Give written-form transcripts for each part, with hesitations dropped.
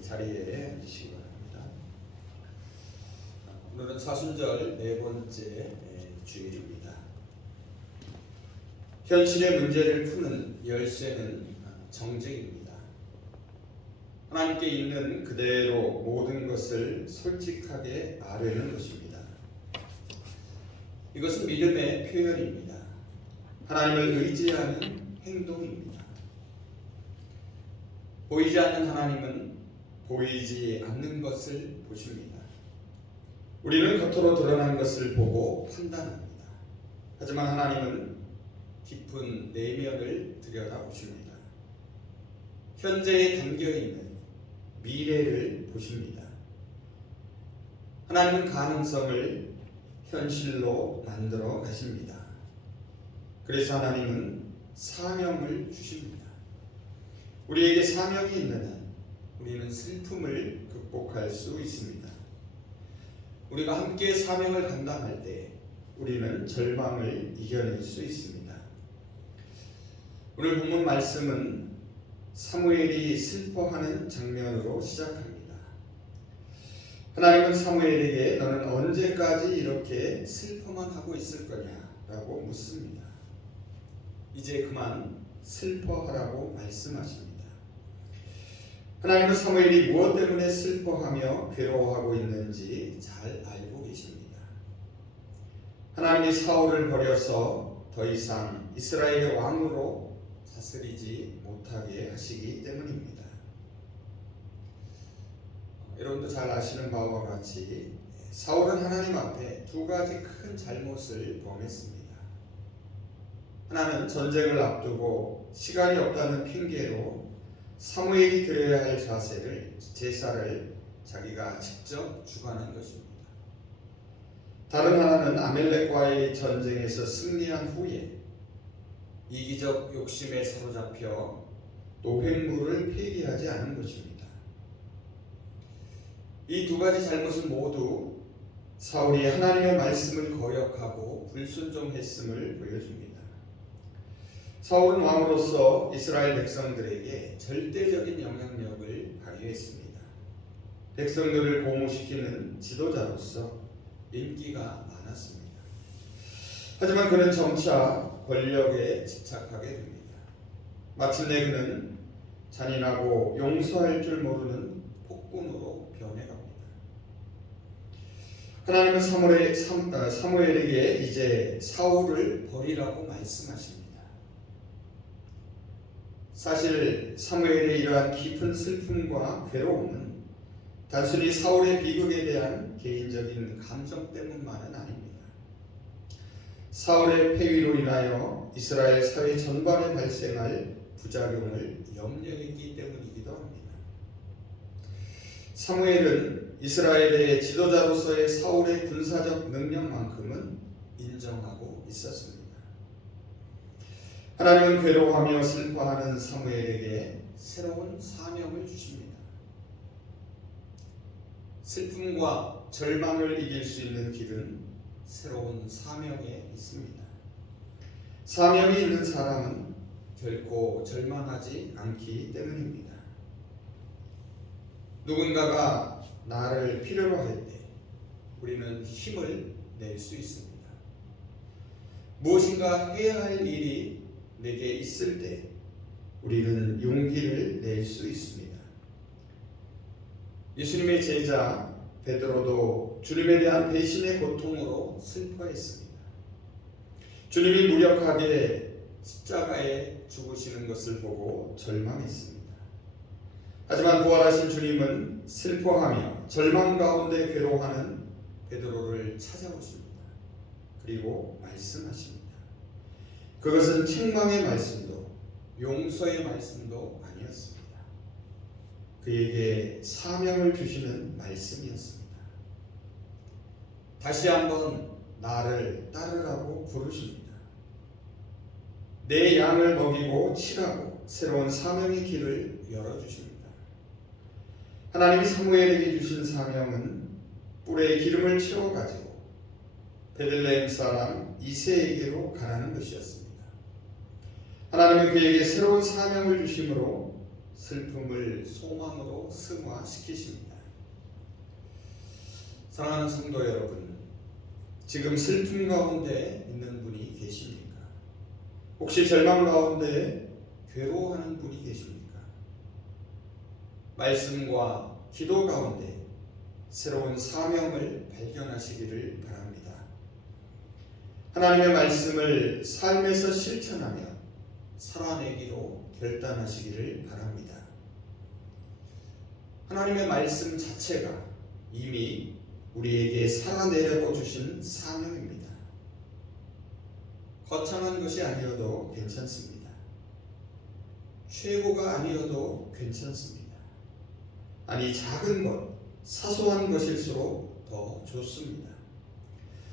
자리에 앉으시기 바랍니다. 오늘은 사순절 네 번째 주일입니다. 현실의 문제를 푸는 열쇠는 정직입니다. 하나님께 있는 그대로 모든 것을 솔직하게 아뢰는 것입니다. 이것은 믿음의 표현입니다. 하나님을 의지하는 행동입니다. 보이지 않는 하나님은 보이지 않는 것을 보십니다. 우리는 겉으로 드러난 것을 보고 판단합니다. 하지만 하나님은 깊은 내면을 들여다보십니다. 현재에 담겨있는 미래를 보십니다. 하나님은 가능성을 현실로 만들어 가십니다. 그래서 하나님은 사명을 주십니다. 우리에게 사명이 있는 한 우리는 슬픔을 극복할 수 있습니다. 우리가 함께 사명을 감당할 때 우리는 절망을 이겨낼 수 있습니다. 오늘 본문 말씀은 사무엘이 슬퍼하는 장면으로 시작합니다. 하나님은 사무엘에게 너는 언제까지 이렇게 슬퍼만 하고 있을 거냐라고 묻습니다. 이제 그만 슬퍼하라고 말씀하십니다. 하나님은 사무엘이 무엇 때문에 슬퍼하며 괴로워하고 있는지 잘 알고 계십니다. 하나님이 사울을 버려서 더 이상 이스라엘의 왕으로 다스리지 못하게 하시기 때문입니다. 여러분도 잘 아시는 바와 같이 사울은 하나님 앞에 두 가지 큰 잘못을 범했습니다. 하나는 전쟁을 앞두고 시간이 없다는 핑계로 사무엘이 드려야 할 제사를 자기가 직접 주관한 것입니다. 다른 하나는 아멜렉과의 전쟁에서 승리한 후에 이기적 욕심에 사로잡혀 노획물을 폐기하지 않은 것입니다. 이 두 가지 잘못은 모두 사울이 하나님의 말씀을 거역하고 불순종했음을 보여줍니다. 사울은 왕으로서 이스라엘 백성들에게 절대적인 영향력을 발휘했습니다. 백성들을 고무시키는 지도자로서 인기가 많았습니다. 하지만 그는 점차 권력에 집착하게 됩니다. 마침내 그는 잔인하고 용서할 줄 모르는 폭군으로 변해갑니다. 하나님은 사무엘에게 이제 사울을 버리라고 말씀하십니다. 사실 사무엘의 이러한 깊은 슬픔과 괴로움은 단순히 사울의 비극에 대한 개인적인 감정 때문만은 아닙니다. 사울의 폐위로 인하여 이스라엘 사회 전반에 발생할 부작용을 염려했기 때문이기도 합니다. 사무엘은 이스라엘의 지도자로서의 사울의 군사적 능력만큼은 인정하고 있었습니다. 하나님은 괴로워하며 슬퍼하는 사무엘에게 새로운 사명을 주십니다. 슬픔과 절망을 이길 수 있는 길은 새로운 사명에 있습니다. 사명이 있는 사람은 결코 절망하지 않기 때문입니다. 누군가가 나를 필요로 할 때 우리는 힘을 낼 수 있습니다. 무엇인가 해야 할 일이 내게 있을 때 우리는 용기를 낼 수 있습니다. 예수님의 제자 베드로도 주님에 대한 배신의 고통으로 슬퍼했습니다. 주님이 무력하게 십자가에 죽으시는 것을 보고 절망했습니다. 하지만 부활하신 주님은 슬퍼하며 절망 가운데 괴로워하는 베드로를 찾아오십니다. 그리고 말씀하십니다. 그것은 책망의 말씀도 용서의 말씀도 아니었습니다. 그에게 사명을 주시는 말씀이었습니다. 다시 한번 나를 따르라고 부르십니다. 내 양을 먹이고 치라고 새로운 사명의 길을 열어주십니다. 하나님이 사무엘에게 주신 사명은 뿔에 기름을 채워가지고 베들레헴 사람 이새에게로 가라는 것이었습니다. 하나님은 그에게 새로운 사명을 주심으로 슬픔을 소망으로 승화시키십니다. 사랑하는 성도 여러분, 지금 슬픔 가운데 있는 분이 계십니까? 혹시 절망 가운데 괴로워하는 분이 계십니까? 말씀과 기도 가운데 새로운 사명을 발견하시기를 바랍니다. 하나님의 말씀을 삶에서 실천하며 살아내기로 결단하시기를 바랍니다. 하나님의 말씀 자체가 이미 우리에게 살아내려고 주신 사명입니다. 거창한 것이 아니어도 괜찮습니다. 최고가 아니어도 괜찮습니다. 아니, 작은 것, 사소한 것일수록 더 좋습니다.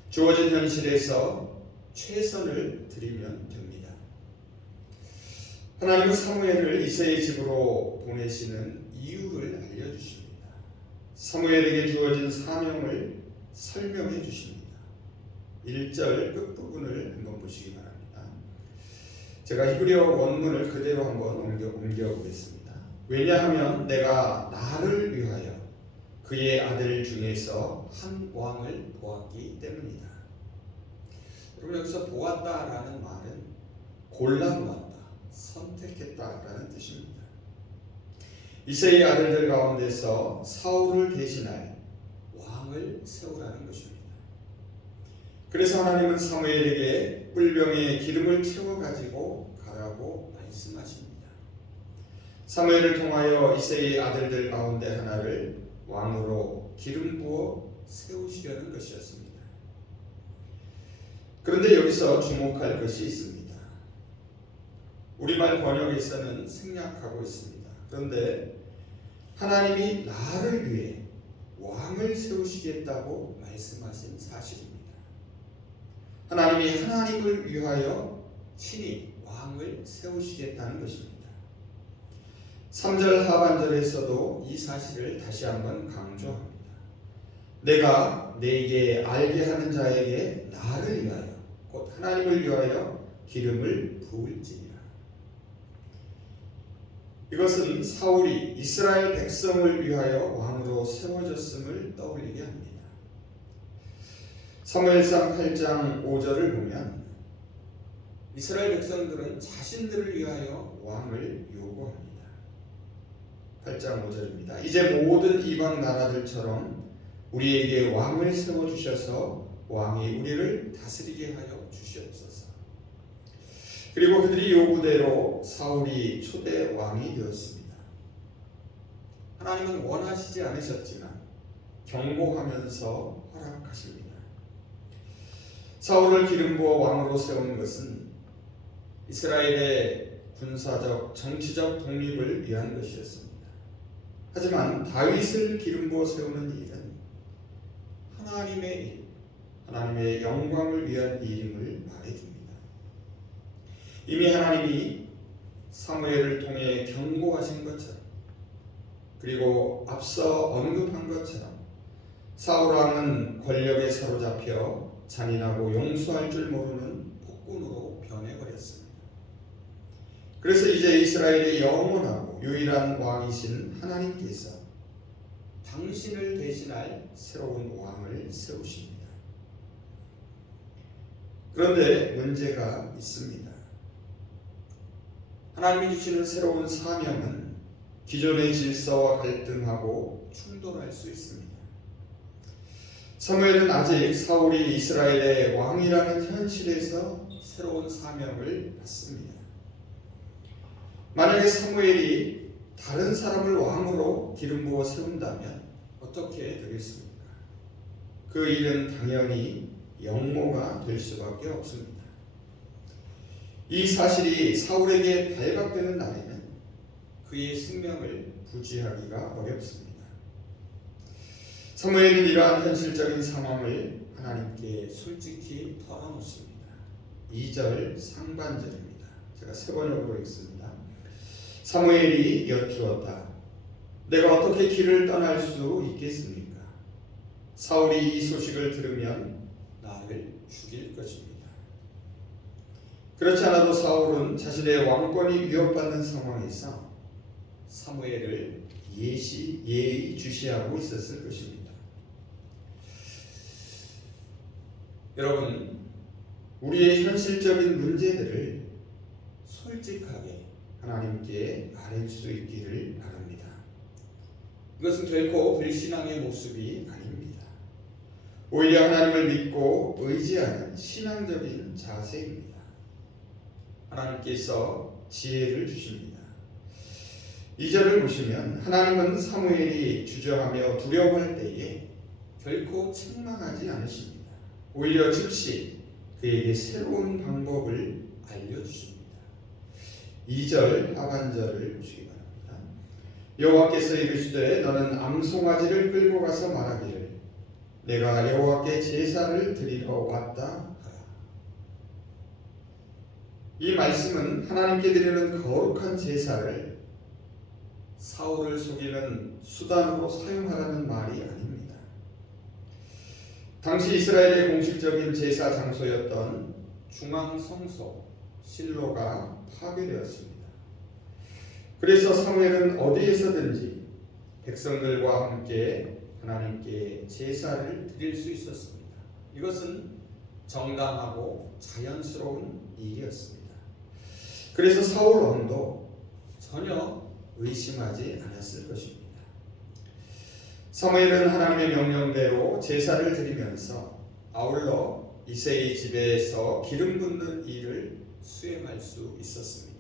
주어진 현실에서 최선을 드리면 됩니다. 하나님은 사무엘을 이새의 집으로 보내시는 이유를 알려주십니다. 사무엘에게 주어진 사명을 설명해 주십니다. 1절 끝부분을 한번 보시기 바랍니다. 제가 히브리어 원문을 그대로 한번 옮겨 보겠습니다. 왜냐하면 내가 나를 위하여 그의 아들 중에서 한 왕을 보았기 때문이다. 여러분, 여기서 보았다라는 말은 골라보았다, 선택했다라는 뜻입니다. 이새의 아들들 가운데서 사울을 대신할 왕을 세우라는 것입니다. 그래서 하나님은 사무엘에게 뿔병에 기름을 채워가지고 가라고 말씀하십니다. 사무엘을 통하여 이새의 아들들 가운데 하나를 왕으로 기름 부어 세우시려는 것이었습니다. 그런데 여기서 주목할 것이 있습니다. 우리말 번역에서는 생략하고 있습니다. 그런데 하나님이 나를 위해 왕을 세우시겠다고 말씀하신 사실입니다. 하나님이 하나님을 위하여 친히 왕을 세우시겠다는 것입니다. 3절 하반절에서도 이 사실을 다시 한번 강조합니다. 내가 내게 알게 하는 자에게 나를 위하여, 곧 하나님을 위하여 기름을 부을지니라. 이것은 사울이 이스라엘 백성을 위하여 왕으로 세워졌음을 떠올리게 합니다. 사무엘상 8장 5절을 보면 이스라엘 백성들은 자신들을 위하여 왕을 요구합니다. 8장 5절입니다. 이제 모든 이방 나라들처럼 우리에게 왕을 세워주셔서 왕이 우리를 다스리게 하여 주시옵소서. 그리고 그들이 요구대로 사울이 초대 왕이 되었습니다. 하나님은 원하시지 않으셨지만 경고하면서 허락하십니다. 사울을 기름 부어 왕으로 세운 것은 이스라엘의 군사적, 정치적 독립을 위한 것이었습니다. 하지만 다윗을 기름 부어 세우는 일은 하나님의 일, 하나님의 영광을 위한 일임을 말해줍니다. 이미 하나님이 사무엘을 통해 경고하신 것처럼, 그리고 앞서 언급한 것처럼 사울 왕은 권력에 사로잡혀 잔인하고 용서할 줄 모르는 폭군으로 변해버렸습니다. 그래서 이제 이스라엘의 영원하고 유일한 왕이신 하나님께서 당신을 대신할 새로운 왕을 세우십니다. 그런데 문제가 있습니다. 하나님이 주시는 새로운 사명은 기존의 질서와 갈등하고 충돌할 수 있습니다. 사무엘은 아직 사울이 이스라엘의 왕이라는 현실에서 새로운 사명을 받습니다. 만약에 사무엘이 다른 사람을 왕으로 기름 부어 세운다면 어떻게 되겠습니까? 그 일은 당연히 영모가 될 수밖에 없습니다. 이 사실이 사울에게 발각되는 날에는 그의 생명을 부지하기가 어렵습니다. 사무엘은 이러한 현실적인 상황을 하나님께 솔직히 털어놓습니다. 2절 상반절입니다. 제가 세 번역으로 읽습니다. 사무엘이 여쭈었다. 내가 어떻게 길을 떠날 수 있겠습니까? 사울이 이 소식을 들으면 나를 죽일 것입니다. 그렇지 않아도 사울은 자신의 왕권이 위협받는 상황에서 사무엘을 예의주시하고 있었을 것입니다. 여러분, 우리의 현실적인 문제들을 솔직하게 하나님께 아뢰 수 있기를 바랍니다. 이것은 결코 불신앙의 모습이 아닙니다. 오히려 하나님을 믿고 의지하는 신앙적인 자세입니다. 하나님께서 지혜를 주십니다. 2절을 보시면 하나님은 사무엘이 주저하며 두려워할 때에 결코 책망하지 않으십니다. 오히려 즉시 그에게 새로운 방법을 알려주십니다. 2절 하반절을 보시기 바랍니다. 여호와께서 이르시되 너는 암송아지를 끌고 가서 말하기를 내가 여호와께 제사를 드리러 왔다 하라. 이 말씀은 하나님께 드리는 거룩한 제사를 사울을 속이는 수단으로 사용하라는 말이 아닙니다. 당시 이스라엘의 공식적인 제사 장소였던 중앙성소 실로가 파괴되었습니다. 그래서 사무엘은 어디에서든지 백성들과 함께 하나님께 제사를 드릴 수 있었습니다. 이것은 정당하고 자연스러운 일이었습니다. 그래서 사울 왕도 전혀 의심하지 않았을 것입니다. 사무엘은 하나님의 명령대로 제사를 드리면서 아울러 이새의 집에서 기름 붓는 일을 수행할 수 있었습니다.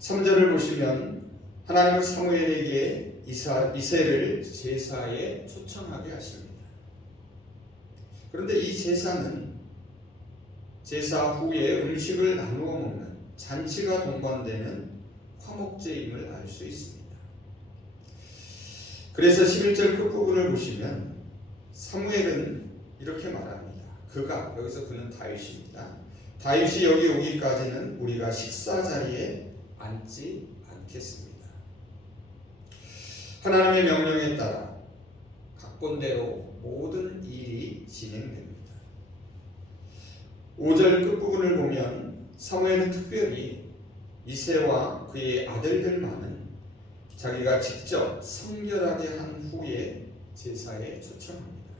3절을 보시면 하나님은 사무엘에게 이새를 제사에 초청하게 하십니다. 그런데 이 제사는 제사 후에 음식을 나누어 먹는 잔치가 동반되는 화목제임을 알 수 있습니다. 그래서 11절 끝부분을 보시면 사무엘은 이렇게 말합니다. 여기서 그는 다윗입니다. 다윗이 여기 오기까지는 우리가 식사 자리에 앉지 않겠습니다. 하나님의 명령에 따라 각본대로 모든 일이 진행됩니다. 5절 끝부분을 보면 사무엘은 특별히 이새와 그의 아들들만은 자기가 직접 성결하게 한 후에 제사에 초청합니다.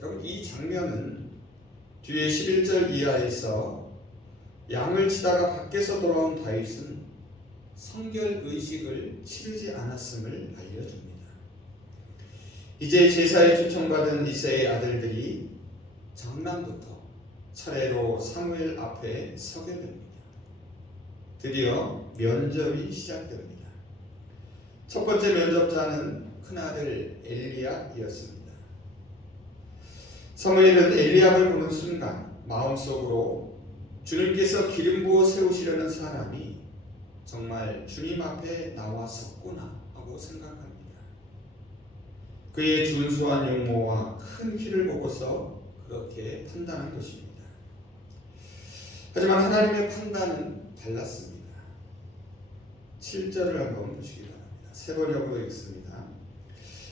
여러분, 이 장면은 뒤에 11절 이하에서 양을 치다가 밖에서 돌아온 다윗은 성결 의식을 치르지 않았음을 알려줍니다. 이제 제사에 초청받은 이새의 아들들이 장남부터 차례로 사무엘 앞에 서게 됩니다. 드디어 면접이 시작됩니다. 첫 번째 면접자는 큰아들 엘리압이었습니다. 사무엘은 엘리압을 보는 순간 마음속으로 주님께서 기름 부어 세우시려는 사람이 정말 주님 앞에 나와 섰구나 하고 생각합니다. 그의 준수한 용모와 큰 키를 보고서 그렇게 판단한 것입니다. 하지만 하나님의 판단은 달랐습니다. 7절을 한번 보시기 바랍니다. 세 번역으로 읽습니다.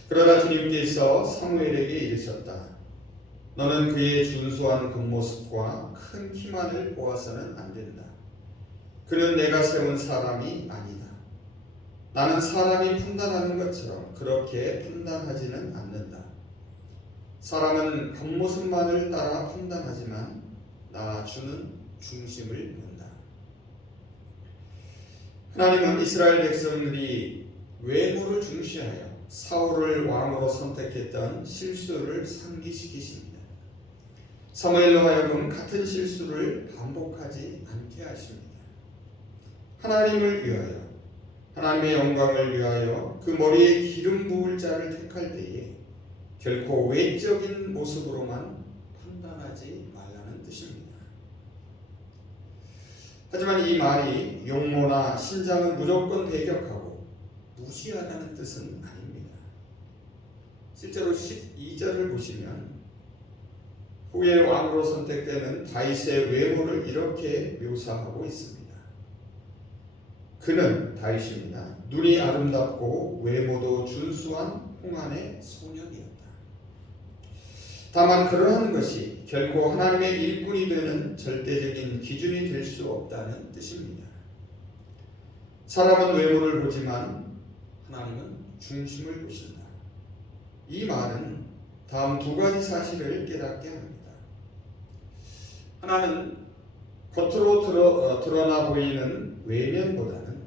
그러나 주님께서 사무엘에게 이르셨다. 너는 그의 준수한 겉모습과 큰 키만을 보아서는 안 된다. 그는 내가 세운 사람이 아니다. 나는 사람이 판단하는 것처럼 그렇게 판단하지는 않는다. 사람은 겉모습만을 따라 판단하지만 나 주는 중심을 본다. 하나님은 이스라엘 백성들이 외모를 중시하여 사울을 왕으로 선택했던 실수를 상기시키십니다. 사무엘로 하여금 같은 실수를 반복하지 않게 하십니다. 하나님을 위하여, 하나님의 영광을 위하여 그 머리에 기름 부을 자를 택할 때에 결코 외적인 모습으로만 판단하지 말라는 뜻입니다. 하지만 이 말이 용모나 신장은 무조건 배격하고 무시하라는 뜻은 아닙니다. 실제로 12절을 보시면 후에 왕으로 선택되는 다윗의 외모를 이렇게 묘사하고 있습니다. 그는 다윗입니다. 눈이 아름답고 외모도 준수한 홍안의 소년이었다. 다만 그러한 것이 결코 하나님의 일꾼이 되는 절대적인 기준이 될 수 없다는 뜻입니다. 사람은 외모를 보지만 하나님은 중심을 보신다. 이 말은 다음 두 가지 사실을 깨닫게 합니다. 하나는 겉으로 드러나 보이는 외면보다는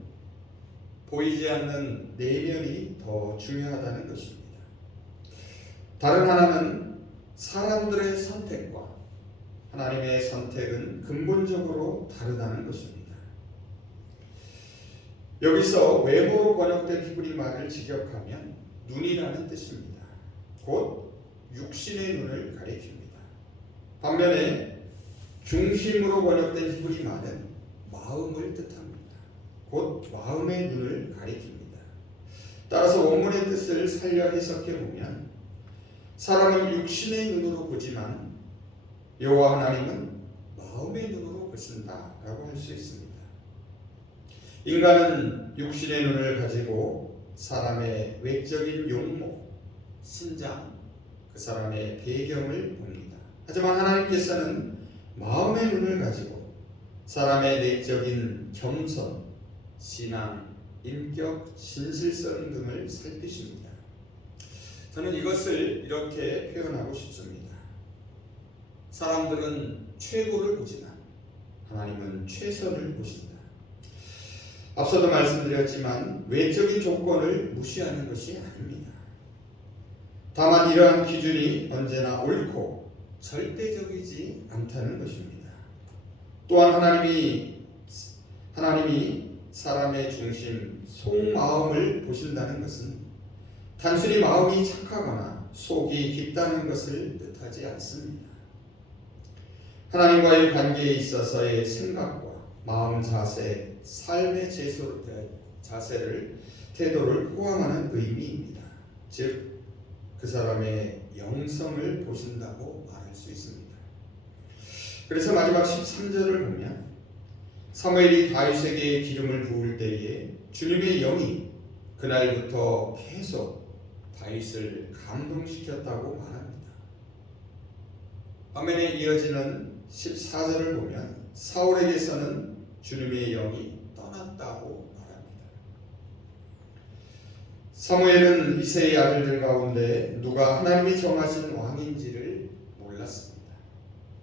보이지 않는 내면이 더 중요하다는 것입니다. 다른 하나는 사람들의 선택과 하나님의 선택은 근본적으로 다르다는 것입니다. 여기서 외모로 번역된 히브리 말을 직역하면 눈이라는 뜻입니다. 곧 육신의 눈을 가리킵니다. 반면에 중심으로 번역된 히브리 말은 마음을 뜻합니다. 곧 마음의 눈을 가리킵니다. 따라서 원문의 뜻을 살려 해석해 보면 사람은 육신의 눈으로 보지만 여호와 하나님은 마음의 눈으로 보신다라고 할 수 있습니다. 인간은 육신의 눈을 가지고 사람의 외적인 용모, 신장, 그 사람의 배경을 봅니다. 하지만 하나님께서는 마음의 눈을 가지고 사람의 내적인 겸손, 신앙, 인격, 진실성 등을 살피십니다. 저는 이것을 이렇게 표현하고 싶습니다. 사람들은 최고를 보지만 하나님은 최선을 보신다. 앞서도 말씀드렸지만 외적인 조건을 무시하는 것이 아닙니다. 다만 이러한 기준이 언제나 옳고 절대적이지 않다는 것입니다. 또한 하나님이 사람의 중심, 속마음을 보신다는 것은 단순히 마음이 착하거나 속이 깊다는 것을 뜻하지 않습니다. 하나님과의 관계에 있어서의 생각과 마음 자세, 삶의 태도를 포함하는 의미입니다. 즉, 그 사람의 영성을 보신다고 말할 수 있습니다. 그래서 마지막 13절을 보면 사무엘이 다윗에게 기름을 부을 때에 주님의 영이 그날부터 계속 다윗을 감동시켰다고 말합니다. 반면에 이어지는 14절을 보면 사울에게서는 주님의 영이 떠났다고 말합니다. 사무엘은 이새의 아들들 가운데 누가 하나님이 정하신 왕인지를 몰랐습니다.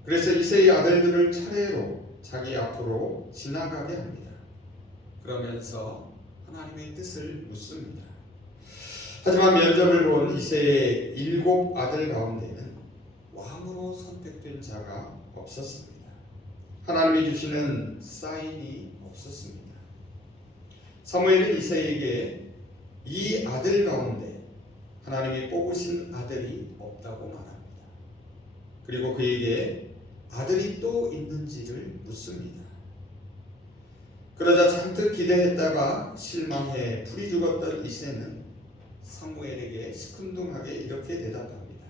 그래서 이새의 아들들을 차례로 자기 앞으로 지나가게 합니다. 그러면서 하나님의 뜻을 묻습니다. 하지만 면접을 본 이새의 7 아들 가운데는 왕으로 선택된 자가 없었습니다. 하나님이 주시는 사인이 없었습니다. 사무엘은 이새에게 이 아들 가운데 하나님이 뽑으신 아들이 없다고 말합니다. 그리고 그에게 아들이 또 있는지를 묻습니다. 그러자 잔뜩 기대했다가 실망해 불이 죽었던 이새는 사무엘에게 시큰둥하게 이렇게 대답합니다.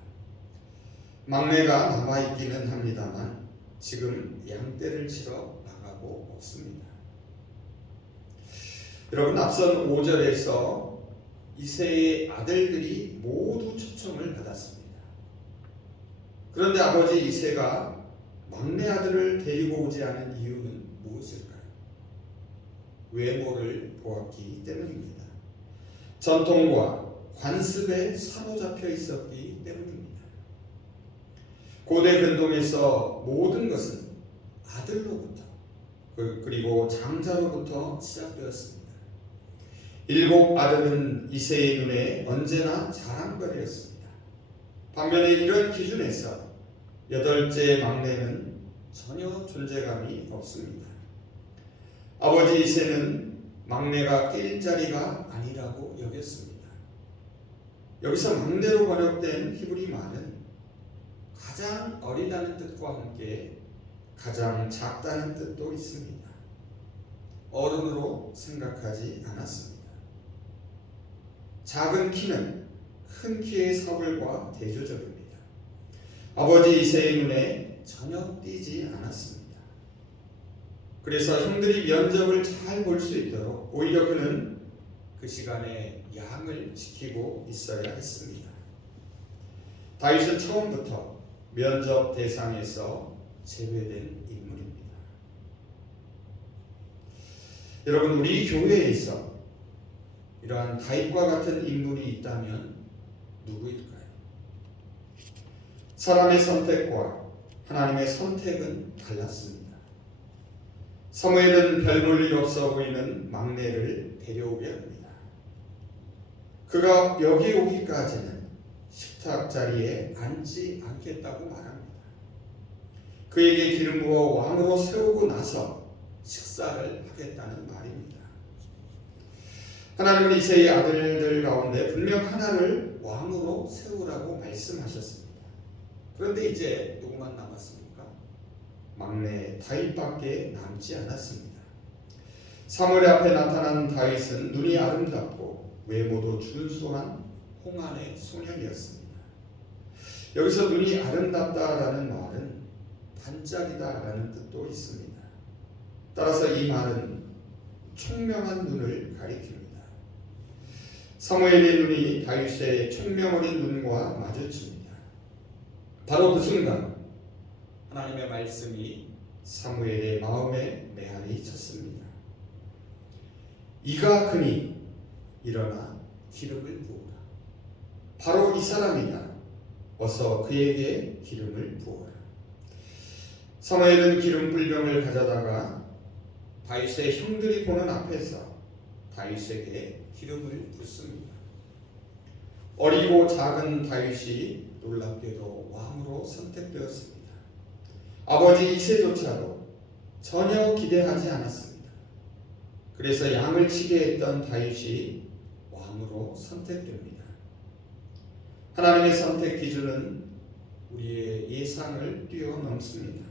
막내가 남아있기는 합니다만 지금 양떼를 치러 나가고 없습니다. 여러분, 앞선 5절에서 이새의 아들들이 모두 초청을 받았습니다. 그런데 아버지 이새가 막내 아들을 데리고 오지 않은 이유는 무엇일까요? 외모를 보았기 때문입니다. 전통과 관습에 사로잡혀 있었기 때문입니다. 고대 근동에서 모든 것은 아들로부터 그리고 장자로부터 시작되었습니다. 7 아들은 이새의 눈에 언제나 자랑거리였습니다. 반면에 이런 기준에서 8째 막내는 전혀 존재감이 없습니다. 아버지 이새는 막내가 낄 자리가 아니라고 여겼습니다. 여기서 막내로 번역된 히브리 말은 가장 어리다는 뜻과 함께 가장 작다는 뜻도 있습니다. 어른으로 생각하지 않았습니다. 작은 키는 큰 키의 사울과 대조적입니다. 아버지 이새의 눈에 전혀 띄지 않았습니다. 그래서 형들이 면접을 잘 볼 수 있도록 오히려 그는 그 시간에 양을 지키고 있어야 했습니다. 다윗은 처음부터 면접 대상에서 제외된 인물입니다. 여러분, 우리 교회에 있어 이러한 다윗과 같은 인물이 있다면 누구일까요? 사람의 선택과 하나님의 선택은 달랐습니다. 사무엘은 별 볼 일 없어 보이는 막내를 데려오게 합니다. 그가 여기 오기까지는 식탁 자리에 앉지 않겠다고 말합니다. 그에게 기름 부어 왕으로 세우고 나서 식사를 하겠다는 말입니다. 하나님은 이새의 아들들 가운데 분명 하나를 왕으로 세우라고 말씀하셨습니다. 그런데 이제 누구만 남았습니까? 막내 다윗밖에 남지 않았습니다. 사무엘 앞에 나타난 다윗은 눈이 아름답고 외모도 준수한 홍안의 소년이었습니다. 여기서 눈이 아름답다라는 말은 반짝이다라는 뜻도 있습니다. 따라서 이 말은 총명한 눈을 가리킵니다. 사무엘의 눈이 다윗의 총명 어린 눈과 마주칩니다. 바로 그 순간 하나님의 말씀이 사무엘의 마음에 메아리 쳤습니다. 이가 그니 일어나 기름을 부어라. 바로 이 사람이다. 어서 그에게 기름을 부어라. 사무엘은 기름 불병을 가져다가 다윗의 형들이 보는 앞에서 다윗에게 기름을 붓습니다. 어리고 작은 다윗이 놀랍게도 왕으로 선택되었습니다. 아버지 이새조차도 전혀 기대하지 않았습니다. 그래서 양을 치게 했던 다윗이 왕으로 선택됩니다. 하나님의 선택 기준은 우리의 예상을 뛰어넘습니다.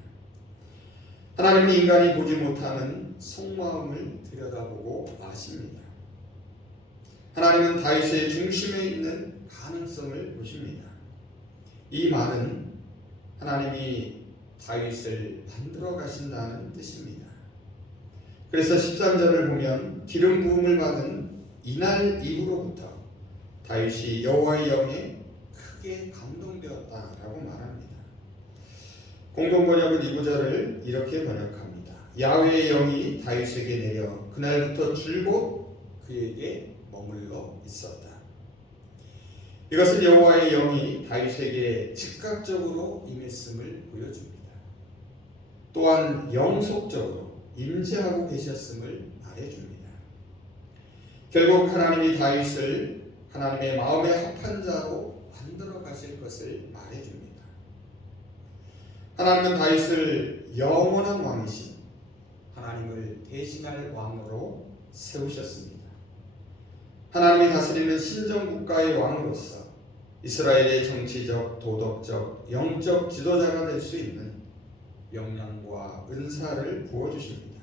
하나님은 인간이 보지 못하는 속마음을 들여다보고 아십니다. 하나님은 다윗의 중심에 있는 가능성을 보십니다. 이 말은 하나님이 다윗을 만들어 가신다는 뜻입니다. 그래서 13절을 보면 기름 부음을 받은 이날 이후로부터 다윗이 여호와의 영에 크게 감동되었다라고 말합니다. 공동번역은 이 구절을 이렇게 번역합니다. 야훼의 영이 다윗에게 내려 그날부터 줄곧 그에게 머물러 있었다. 이것은 여호와의 영이 다윗에게 즉각적으로 임했음을 보여줍니다. 또한 영속적으로 임재하고 계셨음을 말해줍니다. 결국 하나님이 다윗을 하나님의 마음에 합한 자로 만들어 가실 것을 말해줍니다. 하나님은 다윗을 영원한 왕이신 하나님을 대신할 왕으로 세우셨습니다. 하나님이 다스리는 신정국가의 왕으로서 이스라엘의 정치적, 도덕적, 영적 지도자가 될 수 있는 역량과 은사를 부어주십니다.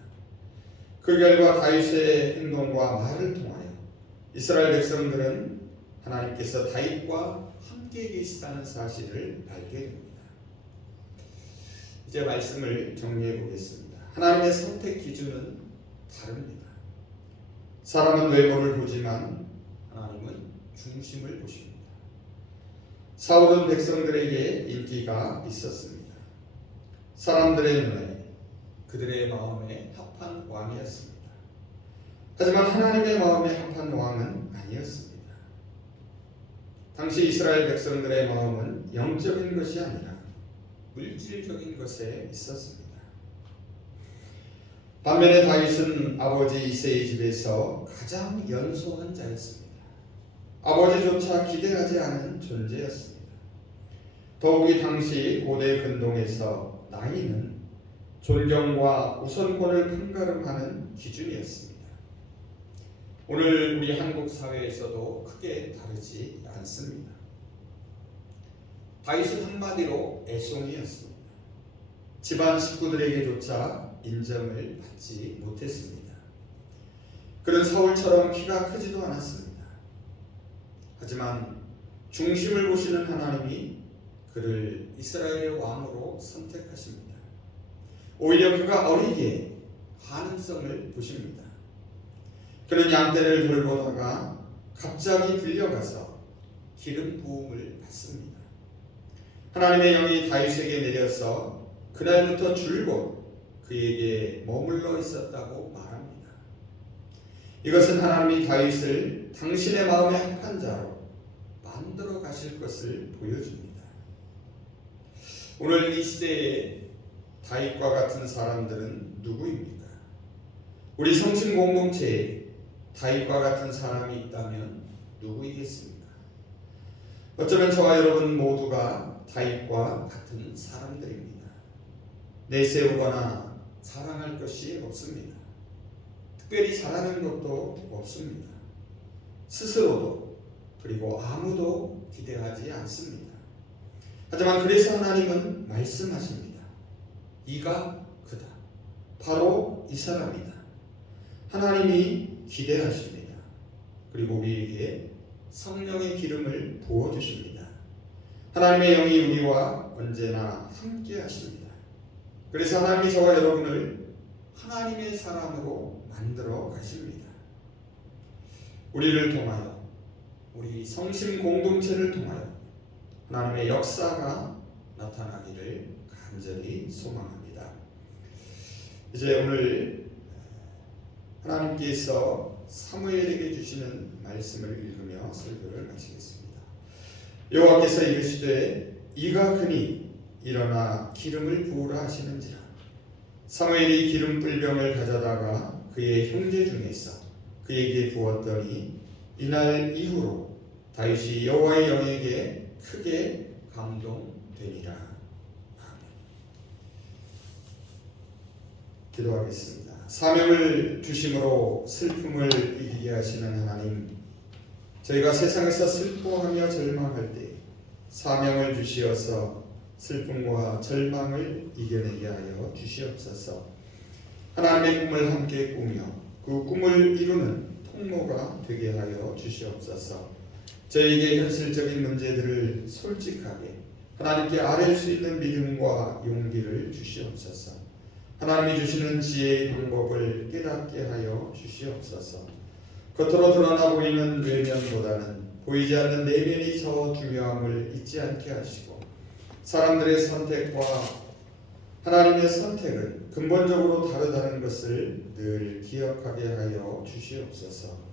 그 결과 다윗의 행동과 말을 통하여 이스라엘 백성들은 하나님께서 다윗과 함께 계시다는 사실을 알게 됩니다. 이제 말씀을 정리해 보겠습니다. 하나님의 선택 기준은 다릅니다. 사람은 외모를 보지만 하나님은 중심을 보십니다. 사울은 백성들에게 인기가 있었습니다. 사람들의 눈에 그들의 마음에 합한 왕이었습니다. 하지만 하나님의 마음에 합한 왕은 아니었습니다. 당시 이스라엘 백성들의 마음은 영적인 것이 아니라 물질적인 것에 있었습니다. 반면에 다윗은 아버지 이새의 집에서 가장 연소한 자였습니다. 아버지조차 기대하지 않은 존재였습니다. 더욱이 당시 고대 근동에서 나이는 존경과 우선권을 판가름하는 기준이었습니다. 오늘 우리 한국 사회에서도 크게 다르지 않습니다. 다윗은 한마디로 애송이었습니다. 집안 식구들에게조차 인정을 받지 못했습니다. 그는 사울처럼 키가 크지도 않았습니다. 하지만 중심을 보시는 하나님이 그를 이스라엘의 왕으로 선택하십니다. 오히려 그가 어리기에 가능성을 보십니다. 그는 양떼를 돌보다가 갑자기 불려가서 기름 부음을 받습니다. 하나님의 영이 다윗에게 내려서 그날부터 줄곧 그에게 머물러 있었다고 말합니다. 이것은 하나님이 다윗을 당신의 마음에 합한 자로 만들어 가실 것을 보여줍니다. 오늘 이 시대에 다윗과 같은 사람들은 누구입니까? 우리 성신 공동체에 다윗과 같은 사람이 있다면 누구이겠습니까? 어쩌면 저와 여러분 모두가 다윗과 같은 사람들입니다. 내세우거나 사랑할 것이 없습니다. 특별히 잘하는 것도 없습니다. 스스로도 그리고 아무도 기대하지 않습니다. 하지만 그래서 하나님은 말씀하십니다. 이가 그다. 바로 이 사람이다. 하나님이 기대하십니다. 그리고 우리에게 성령의 기름을 부어주십니다. 하나님의 영이 우리와 언제나 함께 하십니다. 그래서 하나님이 저와 여러분을 하나님의 사람으로 만들어 가십니다. 우리를 통하여, 우리 성심 공동체를 통하여 하나님의 역사가 나타나기를 간절히 소망합니다. 이제 오늘 하나님께서 사무엘에게 주시는 말씀을 읽으며 설교를 마치겠습니다. 여호와께서 이르시되 이가 그니 일어나 기름을 부으라 하시는지라. 사무엘이 기름 뿔병을 가져다가 그의 형제 중에서 그에게 부었더니 이날 이후로 다윗이 여호와의 영에게 크게 감동되니라. 아멘. 기도하겠습니다. 사명을 주심으로 슬픔을 이기게 하시는 하나님, 저희가 세상에서 슬퍼하며 절망할 때 사명을 주시어서 슬픔과 절망을 이겨내게 하여 주시옵소서. 하나님의 꿈을 함께 꾸며 그 꿈을 이루는 통로가 되게 하여 주시옵소서. 저희에게 현실적인 문제들을 솔직하게 하나님께 아뢰 수 있는 믿음과 용기를 주시옵소서. 하나님이 주시는 지혜의 방법을 깨닫게 하여 주시옵소서. 겉으로 드러나 보이는 외면보다는 보이지 않는 내면이 더 중요함을 잊지 않게 하시고, 사람들의 선택과 하나님의 선택은 근본적으로 다르다는 것을 늘 기억하게 하여 주시옵소서.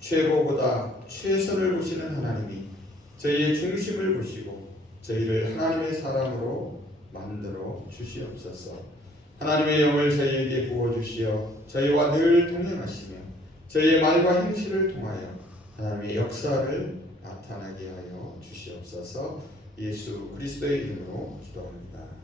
최고보다 최선을 보시는 하나님이 저희의 중심을 보시고 저희를 하나님의 사람으로 만들어 주시옵소서. 하나님의 영을 저희에게 부어주시어 저희와 늘 동행하시며 저희의 말과 행실을 통하여 하나님의 역사를 나타나게 하여 주시옵소서. 예수 그리스도의 이름으로 기도합니다.